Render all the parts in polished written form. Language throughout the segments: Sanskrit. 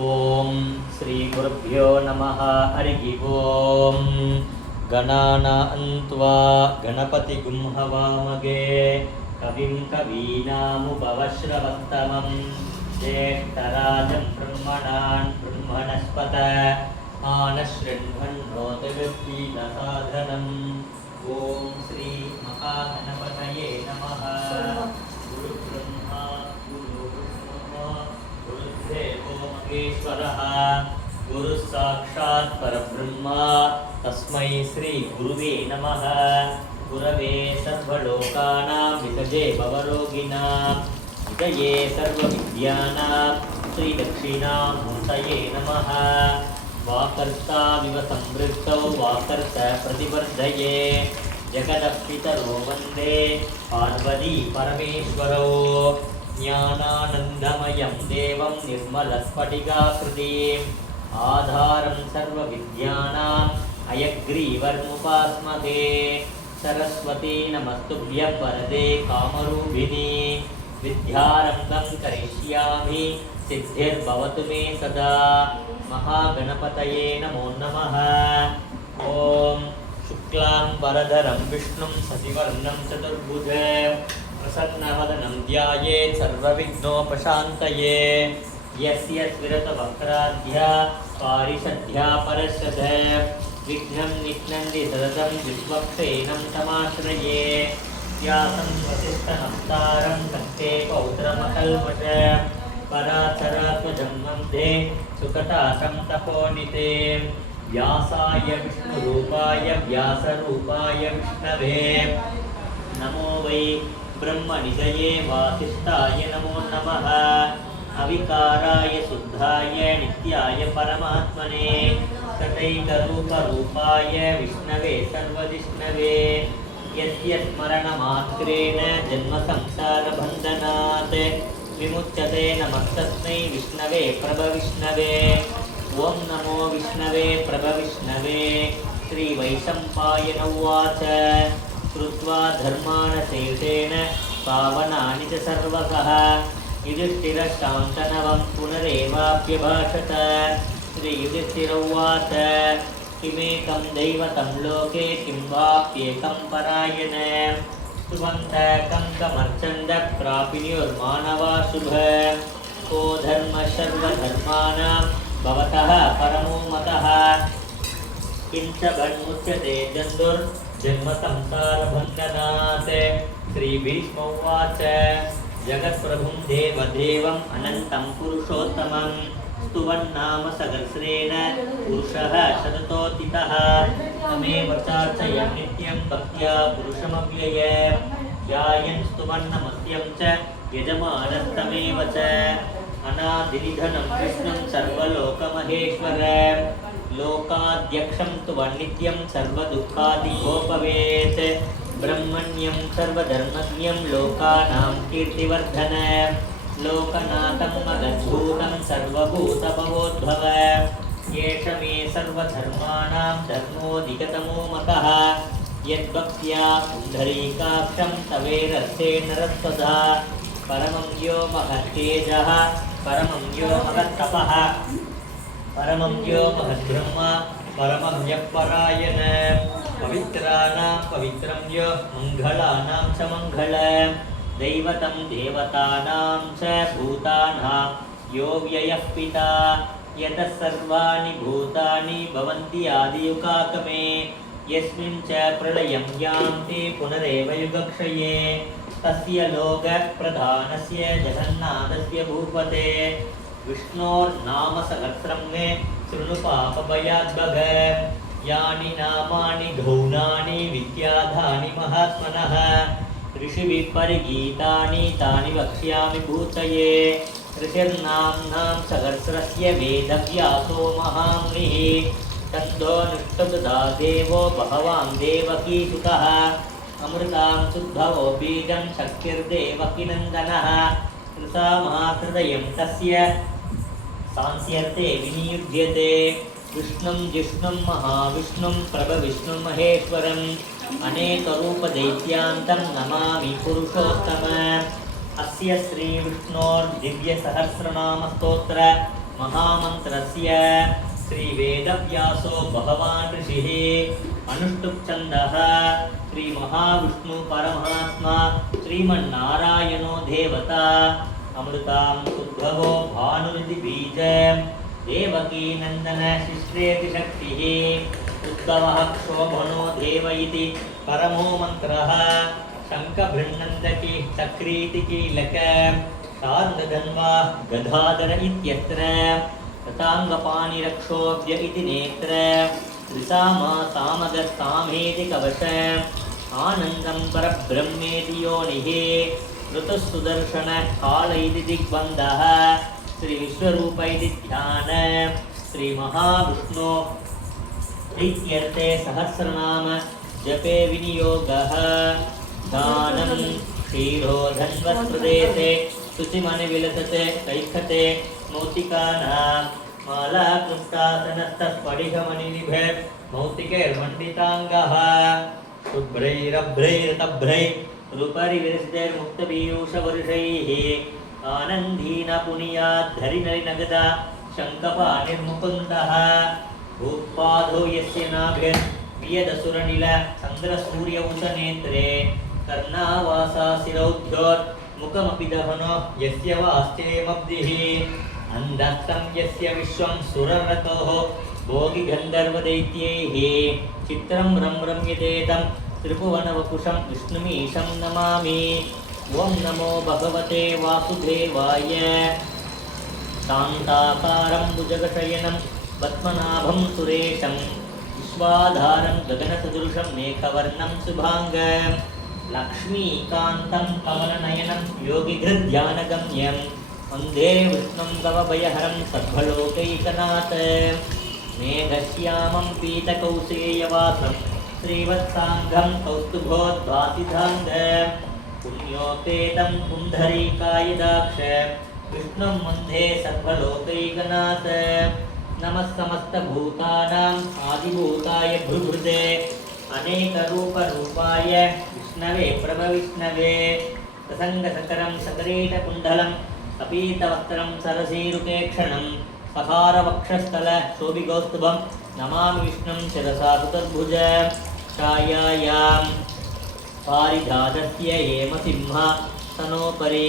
ओम श्री गुरुभ्यो नमः। हरिः ओम। गणानान्त्वा गणपतिगुं हवामहे कविं कवीनामुपवश्रवस्तमं ज्येष्ठराजं ब्रह्मणान् ब्रह्मणस्पत आनशृण्वन्नोतिविद्यीनसाधनम्। ओम श्री महागणपतये नमः। गुरुब्रह्मा गुरुर्विष्णुः गुरुर्देवो महेश्वरः गुरुः साक्षात् परब्रह्मा तस्मै श्री गुरुवे नमः। गुरवे सर्वलोकानां विषजे भवरोगिणां विजये सर्वविद्यानां श्रीदक्षिणामूर्तये नमः। वाकर्ताविव संवृत्तौ वाकर्त प्रतिवर्धये जगदपितरो वन्दे पार्वती परमेश्वरौ। ज्ञानानन्दमयं देवं निर्मलस्फटिकाकृतिम् आधारं सर्वविद्यानां हयग्रीवमुपास्महे। सरस्वती नमस्तुभ्यं वरदे कामरूपिणी विद्यारम्भं करिष्यामि सिद्धिर्भवतु मे सदा। महागणपतये नमो नमः। ओम शुक्लांबरधरं विष्णुं शशिवर्णं चतुर्भुजं प्रसन्नवदनं ध्यायेत् सर्वविघ्नोपशान्तये। यस्य स्फुरतवक्त्राद्या पारिषद्या परश्वः विघ्नं निघ्नन्ति सततं विश्वक्सेनं तमाश्रये। व्यासं वसिष्ठनमस्कारं कस्ते पौत्रमकल्मषं पराचरात्मजं वन्दे सुकटाकं तपोनिते। व्यासाय विष्णुरूपाय व्यासरूपाय विष्णवे नमो वै ब्रह्मनिधये वासिष्ठाय नमो नमः। अविकाराय शुद्धाय नित्याय परमात्मने सदैकरूपरूपाय विष्णवे सर्वजिष्णवे। यस्मरणमात्रेण जन्मसंसारबन्धनात् विमुच्यते नमस्तस्मै विष्णवे प्रभविष्णवे। ओम नमो विष्णवे प्रभविष्णवे। श्रीवैशम्पायन उवाच श्रुत्वा धर्मानशेषेण पावनानि च सर्वशः युधिष्ठिरशान्तनवं पुनरेवाप्यभाषत। श्रीयुधिष्ठिर उवाच किमेकं दैवतं लोके किं वाप्येकं परायण सुवन्तकं कमर्चन्दप्रापिन्योर्मानवा शुभ। को धर्मः सर्वधर्माणां भवतः परमो मतः किञ्च बन्मुच्यते जन्मसंसारबन्धनात्। श्रीभीष्म उवाच जगत्प्रभुं देवदेवम् अनन्तं पुरुषोत्तमं स्तुवन्नाम सहस्रेण पुरुषः शततोऽतितः। तमेव चार्चयन् नित्यं भक्त्या पुरुषमव्ययम् ध्यायन् स्तुवन्नमस्यं च यजमानस्तमेव च। अनादिनिधनं कृष्णं सर्वलोकमहेश्वरं लोकाध्यक्षं स्तुवन्नित्यं सर्वदुःखादिगोपवेत्। ब्रह्मण्यं सर्वधर्मज्ञं लोकानां कीर्तिवर्धनं लोकनाथं मदद्भूतं सर्वभूतभवोद्भवं। एष मे सर्वधर्माणां धर्मोऽधिगतमो मतः यद्भक्त्या पुण्डरीकाक्षं तवेरर्थे नरस्तदा। परमं यो महत्तेजः परमं यो महत्तपः परमं यो महद्ब्रह्म परमं यः परायण। पवित्राणां पवित्रं यो मङ्गलानां च मङ्गलं दैवतं देवतानां च भूतानां यो व्ययः पिता। यतः सर्वाणि भूतानि भवन्ति आदियुगागमे यस्मिन् च प्रलयं यान्ति पुनरेव युगक्षये। तस्य लोकप्रधानस्य जगन्नाथस्य भूपते विष्णोर्नामसहस्रं मे शृणु पापभयाद्भग। यानि नामानि गौणानि विख्यातानि महात्मनः ऋषिभिः परिगीतानि तानि वक्ष्यामि भूतये। ऋषिर्नाम्नां सहस्रस्य वेदव्यासो महामुनिः तन्दोऽनुष्टुप्तदा देवो भगवान् देवकीसुतः। अमृतां शुद्धवो बीजं शक्तिर्देवकीनन्दनः कृतामहाहृदयं तस्य सांस्यर्थे विनियुज्यते। विष्णुं जिष्णुं महाविष्णुं प्रभविष्णुं महेश्वरम् अनेकरूपदैत्यान्तं नमामि पुरुषोत्तम। अस्य श्रीविष्णोर्दिव्यसहस्रनामस्तोत्र महामन्त्रस्य श्रीवेदव्यासो भगवान् ऋषिः अनुष्टुप् छन्दः श्रीमहाविष्णु परमात्मा श्रीमन्नारायणो देवता अमृतां सुभ्रवो भानुरिति बीजं देवकी नन्दन शिश्रेति शक्तिः उद्भवः क्षोभनो देव इति परमो मन्त्रः शङ्खभृन्नन्दकी चक्रीति कीलक सार्धधन्वा गदाधर इत्यत्र रताङ्गपाणिरक्षोभ्य इति नेत्र त्रिसामा सामगस्तामेति कवच आनन्दं परब्रह्मेति योनिः ऋतुः सुदर्शन काल इति दिग्बन्धः श्रीविश्वरूप इति ध्यान श्रीमहाविष्णु इत्यर्थे सहस्रनाम जपे विनियोगः दानं क्षीरोधन्वत्प्रदेशे शुचिमनिविलसते कैखते मौतिकानां मालाकृष्टासनस्तस्फटिकमणिनिभे मौतिकैर्मण्डिताङ्गः शुभ्रैरभ्रैरतभ्रैः रूपरिविरसितैर्मुक्तपीयूषवर्षैः आनन्दीन पुनीयाद्धरिनरिनगदा शङ्खपाणिर्मुकुन्दः भूपादो यस्य नाभिर्वियदसुरनिल चन्द्रसूर्यौषनेत्रे कर्णावासा शिरौद्योर्मुखमपि दहनो यस्य वाश्चेमब्धिः अन्धस्तं यस्य विश्वं सुररतोः भोगिगन्धर्वदैत्यैः चित्रं रम्यतेदं त्रिभुवनवपुषं विष्णुमीशं नमामि ॐ नमो भगवते वासुदेवाय शान्ताकारं भुजगशयनं पद्मनाभं सुरेशं विश्वाधारं गगनसदृशं मेघवर्णं शुभाङ्गं लक्ष्मीकान्तं कमलनयनं योगिहृद्ध्यानगम्यं वन्दे विष्णुं भवभयहरं सर्वलोकैकनाथ मेघश्यामं पीतकौसेयवासं श्रीवत्साङ्गं कौस्तुभोद्भासिताङ्गं पुण्योपेतं पुण्डरीकायदाक्ष विष्णुं वन्दे सर्वलोकैकनाथ नमः समस्तभूतानाम् आदिभूताय भृभृते अनेकरूपरूपाय विष्णवे प्रभविष्णवे ससङ्गसकरं सकरीटकुण्डलं कपीतवस्त्रं सरसीरुकेक्षणं सहारवक्षस्थल शोभिकौस्तुभं नमामि विष्णुं शिरसा सुतर्भुज छायायां पारिजातस्य हेमसिंह तनोपरि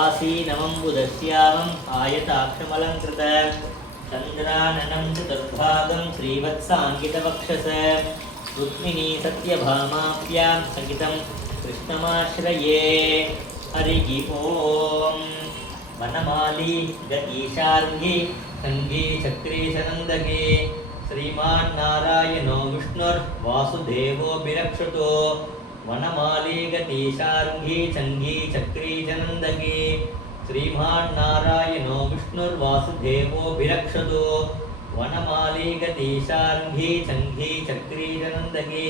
आसीनमम्बुदस्यामम् आयताक्षमलङ्कृत चन्द्राननं चतुर्भागं श्रीवत्साङ्कितवक्षस रुक्मिणी सत्यभामाभ्यां सहितं कृष्णमाश्रये हरिः ॐ वनमाली गतीशार्ङ्गी सङ्गी चक्री सनन्दकी श्रीमान्नारायणो विष्णुर्वासुदेवोऽभिरक्षतु वनमाली गतीशार्ङ्गी सङ्गी चक्री सनन्दकी श्रीमान्नारायणो विष्णुर्वासुदेवोऽभिरक्षतु वनमाली गतीशार्ङ्गी सङ्गी चक्री सनन्दकी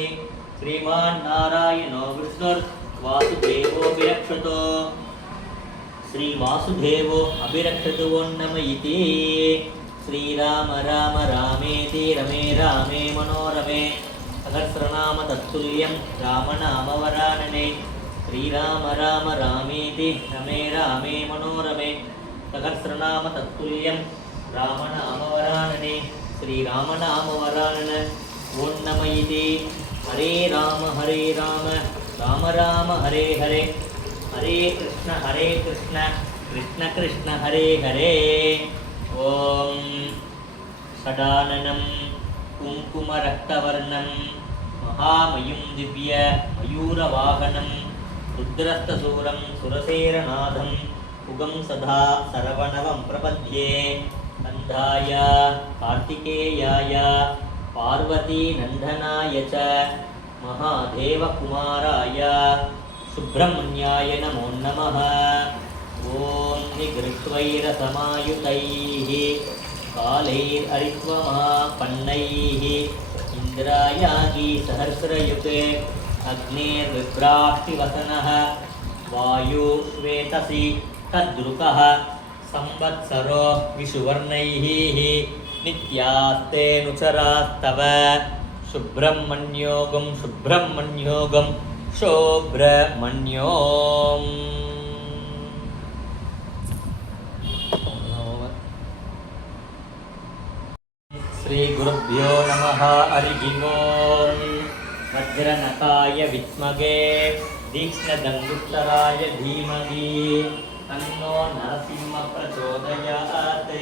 श्रीमान्नारायणो विष्णुर्वासुदेवोऽभिरक्षतु श्रीवासुदेवो अभिरक्षतु वोन्नम इति श्रीराम राम रामेति रमे रामे मनोरमे सहस्रनाम तत्तुल्यं रामनामवरानने श्रीराम राम रामेति रमे रामे मनोरमे सहस्रनाम तत्तुल्यं रामनामवरानने श्रीरामनामवरानन वोन्नम इति हरे राम राम राम हरे हरे हरे कृष्ण कृष्ण कृष्ण हरे हरे ॐ षडाननं कुङ्कुमरक्तवर्णं महामयुं दिव्य मयूरवाहनं रुद्रस्तसूरं सुरसेरनाथं उगं सदा सर्वणवं प्रपद्ये कन्धाय कार्तिकेयाय पार्वतीनन्दनाय च महादेवकुमाराय सुब्रह्मण्याय नमो नमः ॐ निगृह्वैरसमायुतैः कालैररित्वमापन्नैः इन्द्रायागी सहस्रयुगे अग्नेर्विभ्राष्टिवसनः वायुश्वेतसि तद्रुकः संवत्सरो विषुवर्णैः नित्यास्तेऽनुचरास्तव सुब्रह्मण्योगं शोभ्रमण्योम् ಶ್ರೀ ಗುರುಭ್ಯೋ ನಮಃ. ಹರಿ ಓಂ. ವಜ್ರನಖಾಯ ವಿದ್ಮಹೇ ತೀಕ್ಷ್ಣದಂಗುತ್ತರಾಯ ಧೀಮಹಿ ತನ್ನೋ ನರಸಿಂಹ ಪ್ರಚೋದಯಾತ್.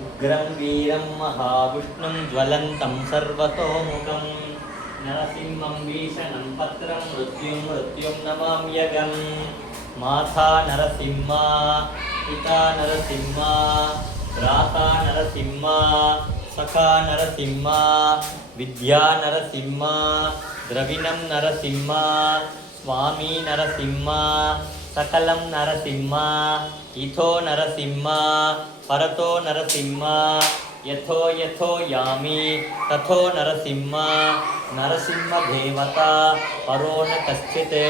ಉಗ್ರಂ ವೀರಂ ಮಹಾವಿಷ್ಣುಂ ಜ್ವಲಂತಂ ಸರ್ವತೋಮುಖಂ ನರಸಿಂಹಂ ಭೀಷಣಂ ಪತ್ರಂ ಮೃತ್ಯುಂ ನಮಾಮ್ಯಗಂ. ಮಾತಾ ನರಸಿಂಹ, ಪಿತಾ ನರಸಿಂಹ, ಭ್ರಾತಾ ನರಸಿಂಹ, ಸಖಾ ನರಸಿಂಹ, ವಿದ್ಯಾ ನರಸಿಂಹ, ದ್ರವಿಣಂ ನರಸಿಂಹ, ಸ್ವಾಮಿ ನರಸಿಂಹ, ಸಕಲಂ ನರಸಿಂಹ, ಇಥೋ ನರಸಿಂಹ, ಪರತೋ ನರಸಿಂಹ, ಯಥೋ ಯಥೋ ಯಾಮಿ ತಥೋ ನರಸಿಂಹ. ನರಸಿಂಹ ದೇವತಾ ಪರೋ ನ ಕಶ್ಚಿತ್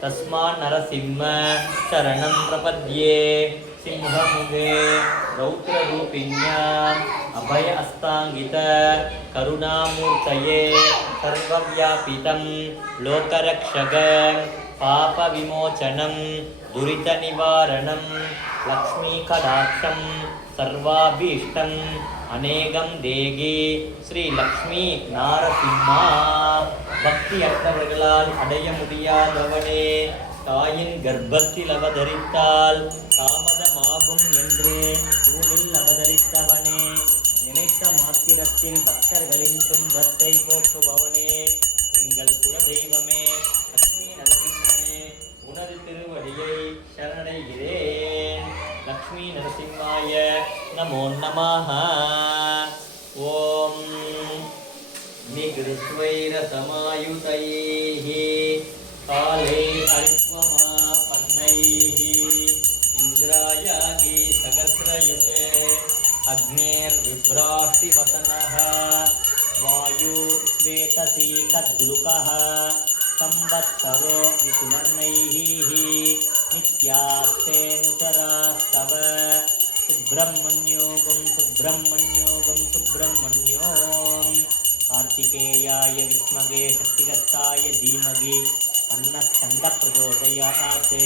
ತಸ್ಮಾನ್ ನರಸಿಂಹ ಶರಣಂ ಪ್ರಪದ್ಯೆ. ಸಿಂಹಮುಖೇ ರೌದ್ರರೂಪಿಣ್ಯಾಂ ಅಭಯ ಹಸ್ತಾಂಗಿತ ಕರುಣಾಮೂರ್ತಯೇ ಸರ್ವವ್ಯಾಪಿತಂ ಲೋಕರಕ್ಷಕಂ ಪಾಪ ವಿಮೋಚನಂ ದುರಿತ ನಿವಾರಣಂ ಲಕ್ಷ್ಮೀಕಟಾಕ್ಷಂ ಸರ್ವಾಭೀಷ್ಟಂ ಅನೇಕಂ தேகி ஸ்ரீ லக்ஷ்மி நாரசிம்மா. பக்தி அற்றவர்களால் அடைய முடியாதவனே, தாயின் கர்ப்பத்தில் அவதரித்தால் தாமதமாகும் என்று தூணில் அவதரித்தவனே, நினைத்த மாத்திரத்தில் பக்தர்களின் துன்பத்தை போக்குபவனே, எங்கள் குலதெய்வமே லக்ஷ்மி நரசிம்மனே, உனது திருவடியை சரணடைகிறேன். லக்ஷ்மி நரசிம்மாய நமோ நமः. ஓம் நிகிருத்வைரசமாயுதைः காலே அரித்வமாபன்னைः இந்திராயாகி சகஸ்ரயுகே அக்னேர்விப்ராஷ்டிவசனः வாயு ஸ்வேதசீகத்ருகः संवत्सरो विसुवर्णैः नित्यास्तेऽनुचरास्तव. सुब्रह्मण्योगं सुब्रह्मण्योगं सुब्रह्मण्यों. कार्तिकेयाय विद्महे षष्टिकस्ताय धीमहि तन्नः स्कन्दः प्रचोदयात्.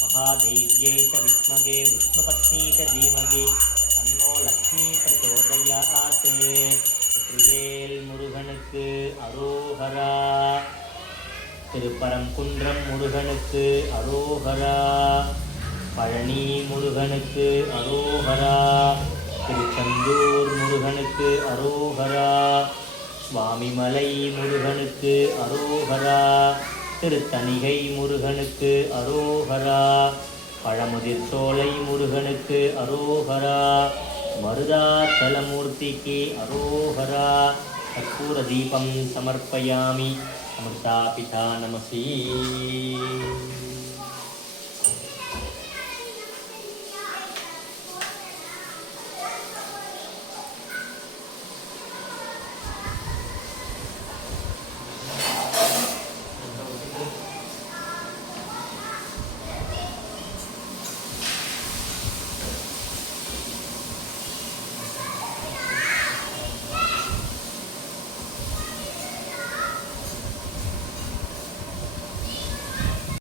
महादेव्यै च विद्महे विष्णुपत्नी च धीमहि तन्नो लक्ष्मी प्रचोदयात्. திருவேல் முருகனுக்கு அரோகரா. திருப்பரங்குன்றம் முருகனுக்கு அரோகரா. பழனி முருகனுக்கு அரோகரா. திருச்செந்தூர் முருகனுக்கு அரோகரா. சுவாமிமலை முருகனுக்கு அரோகரா. திருத்தணிகை முருகனுக்கு அரோகரா. பழமுதிர் சோலை முருகனுக்கு அரோகரா. மருதாச்சலமூர்த்திக்கு அரோகரா. கற்பூர தீபம் சமர்ப்பயாமி. அமிர்தா பிதா நமசி.